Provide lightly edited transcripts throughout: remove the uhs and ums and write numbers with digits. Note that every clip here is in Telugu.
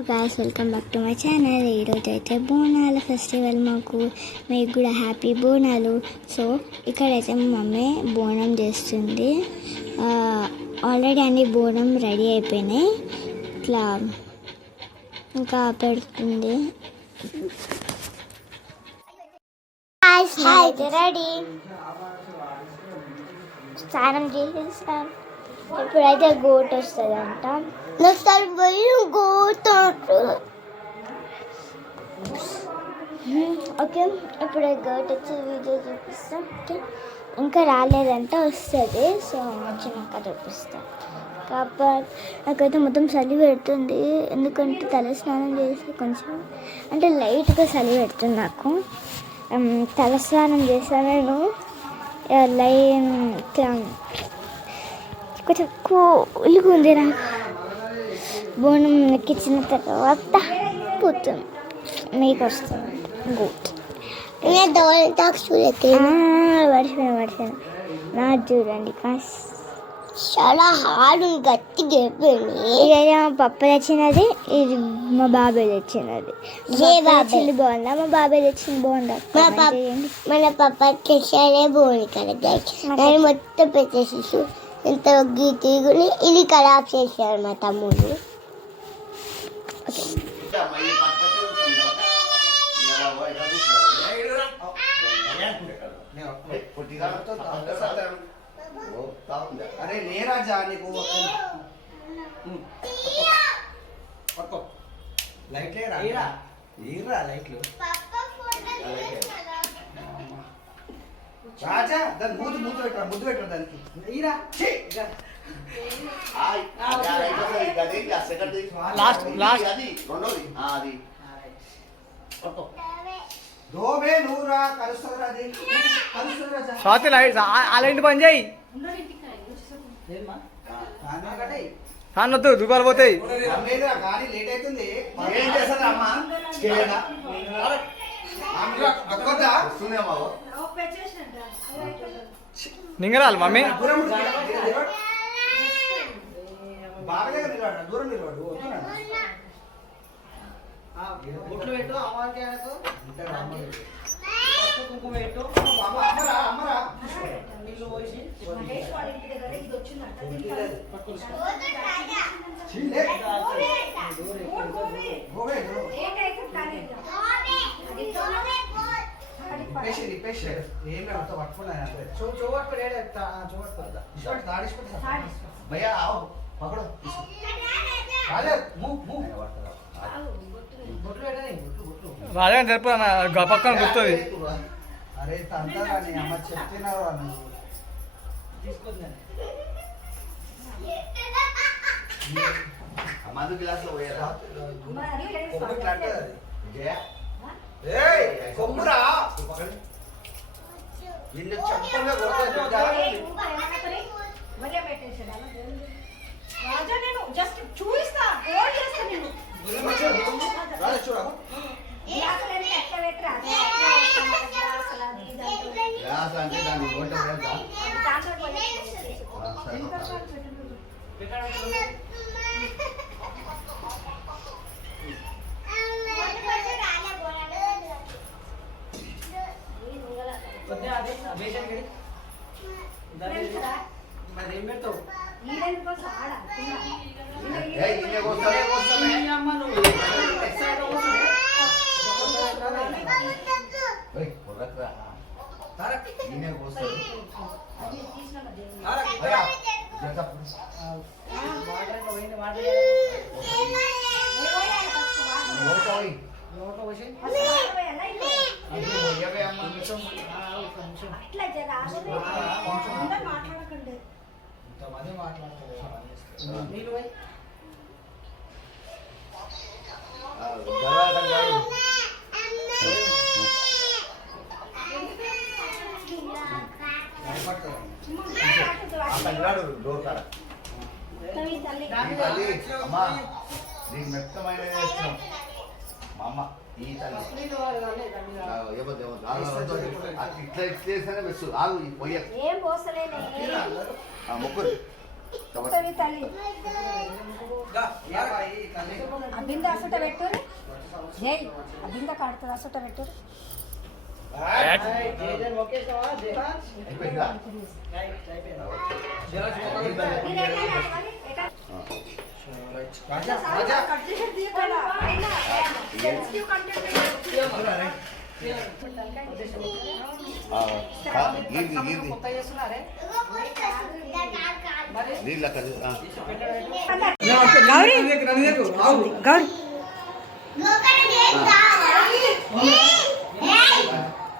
Hello guys, welcome back to my channel. ఈరోజు అయితే బోనాల ఫెస్టివల్ మీకు కూడా హ్యాపీ బోనాలు. సో ఇక్కడైతే మా మమ్మీ బోనం చేస్తుంది. ఆల్రెడీ అన్ని బోనం రెడీ అయిపోయినాయి. ఇట్లా ఇంకా పెడుతుంది. రెడీ స్నానం చేసేస్తాం. ఇప్పుడైతే గోట్ వస్తుంది అంట. ఓకే, ఇప్పుడు గోట్ వచ్చి వీడియో చూపిస్తాం. ఓకే, ఇంకా రాలేదంట, వస్తుంది. సో వచ్చినాక చూపిస్తాం. కాబట్టి నాకైతే మొత్తం చలి పెడుతుంది. ఎందుకంటే తల స్నానం చేసి కొంచెం అంటే లైట్గా చలి పెడుతుంది నాకు. తల స్నానం చేస్తాను నేను ఇట్లా కొంచెం కూల్గా ఉంది నాకు. బోనం ఎక్కించిన తర్వాత పోతుంది, మీకు వస్తుంది గోట్. మర్చిపోయాను నా చూడండి చాలా హార్డ్ గట్టిగా అయిపోయింది. ఇదైతే మా పప్ప తెచ్చినది, ఇది మా బాబాయ్ తెచ్చినది. బాబాయ్ బాగుందా? మా బాబాయ్ తెచ్చింది బాగుందా? మన పప్ప తెచ్చానే బాగుంది కదా. నేను మొత్తం పెట్టేసి ఎంత గీతీగుని ఇది ఖరాబ్ చేశారు మా తమ్ముడు. అరే లేరాజా నీకు లైట్ లేరా లైట్లు రాజా దాని ముద్దు పెట్టరా దానికి స్వాతి లైట్ ఆ లైట్ బంద్ చేయి. వద్దు, దుకాణాలు పోతాయి. లేట్ అవుతుంది. నింగరాలి మమ్మీ. బాగా దూరం నిలబడు. బొట్లు పెట్టు, అమ్మాయికి కుంకుమ పెట్టు. అమ్మరా నీళ్ళు పోసి ఏం పట్టుకున్నా భయ్యా పకడో రాజా చెప్ప పక్కన గుర్తుంది. అరే తంతా అమ్మ చెప్తున్నావు మందు గ్లాస్ లో పోయారా కొమ్మురా నిన్ను చెప్పంగా చూపిస్తా అంటే దాన్ని ఏం పెడతావు ఇంతమంది మాట్లాడతారు. డోర్ కాడ అమ్మా నీకు మెత్తమైన ఇష్టం మా అమ్మ ఈ తల్లి ఇట్లా ఇట్లేస్తేనే బెస్ట్. ఆగు పొయ్య ముగ్గురు అభింద అసట పెట్టరు జై అభింద కాడుతుంది అసట పెట్టరు అయిపోయిందా? నీళ్ళు అక్కడ గౌరీ గౌరీ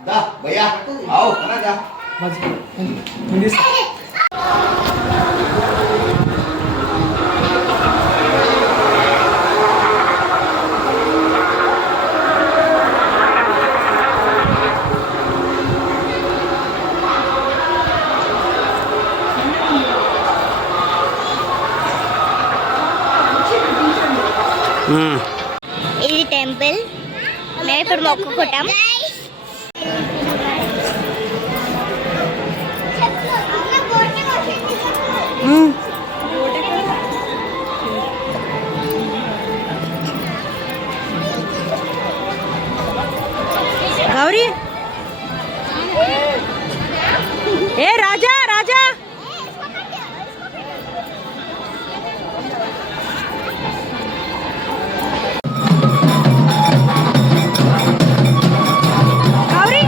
దా భయ్యా आओ खाना जा ఇది టెంపుల్ మేము ఇప్పుడు మొక్కుకుంటాం. గౌరీ ఏ రాజా రాజా గౌరీ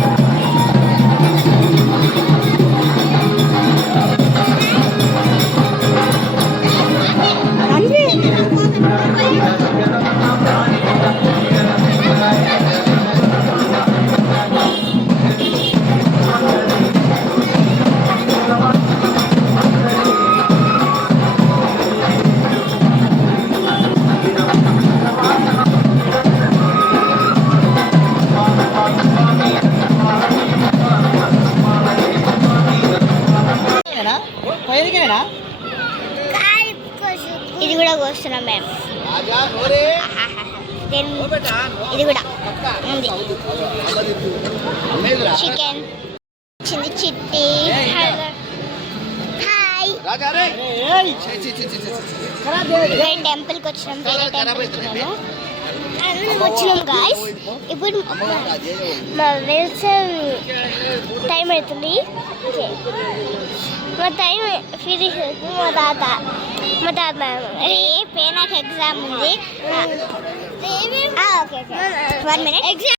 ఇది కూడా కోస్తున్నాం మేము. ఇది కూడా ఉంది చికెన్ చిన్న చిట్టి. హాయ్ వేరే టెంపుల్కి వచ్చినాం. వేరే టెంపుల్కి మేము వచ్చినాం గాయస్. ఇప్పుడు మా వెల్సన్ టైం అవుతుంది. మా టైం ఫినిష్ అవుతుంది. మా తాత రేపే నాకు ఎగ్జామ్ ఉంది. Okay 1 minute. ఎగ్జామ్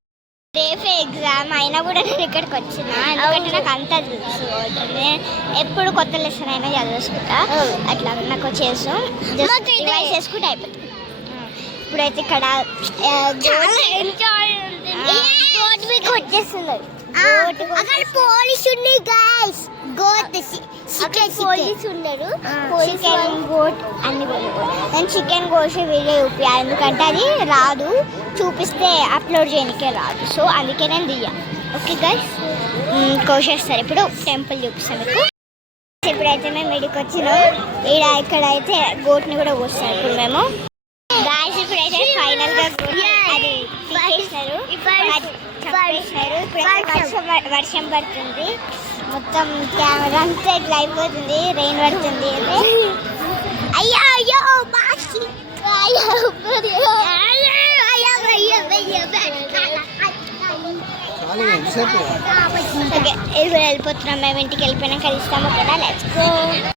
రేపే ఎగ్జామ్ అయినా కూడా నేను ఇక్కడికి వచ్చిన ఎందుకంటే నాకు అంతా తెలుసు. ఎప్పుడు కొత్త లెసన్ అయినా చదివేసుకుంటా. అట్లా నాకు వచ్చేసాం రివైజ్ చేసుకుంటే అయిపోతుంది. ఇప్పుడైతే ఇక్కడ గోట్ మీకు వచ్చేస్తున్నారు. అక్కడ పోలీసు ఉన్నాయి గైస్. గోట్ పోలీసు ఉన్నారు. చికెన్ గోట్ అన్ని నేను చికెన్ కోసి వీడియో చూపించాలి ఎందుకంటే అది రాదు, చూపిస్తే అప్లోడ్ చేయడానికే రాదు. సో అందుకే నేను దియ్యా. Okay guys కోసేస్తారు. ఇప్పుడు టెంపుల్ చూపిస్తాను మీకు. ఇప్పుడైతే మేము ఇక్కడికి వచ్చినాం. ఇక్కడైతే గోట్ని కూడా కోస్తారు. ఇప్పుడు మేము గాయస్ ఇప్పుడైతే ఫైనల్ గా అది తీసేస్తారు. వర్షం పడుతుంది. మొత్తం కెమెరా అంతా ఇట్లా అయిపోతుంది. రెయిన్ పడుతుంది. అయ్యో అయ్యో వెళ్ళిపోతున్నాం మేము. ఇంటికి వెళ్ళిపోయినాక కలుస్తాము. ఓకేనా? Let's go.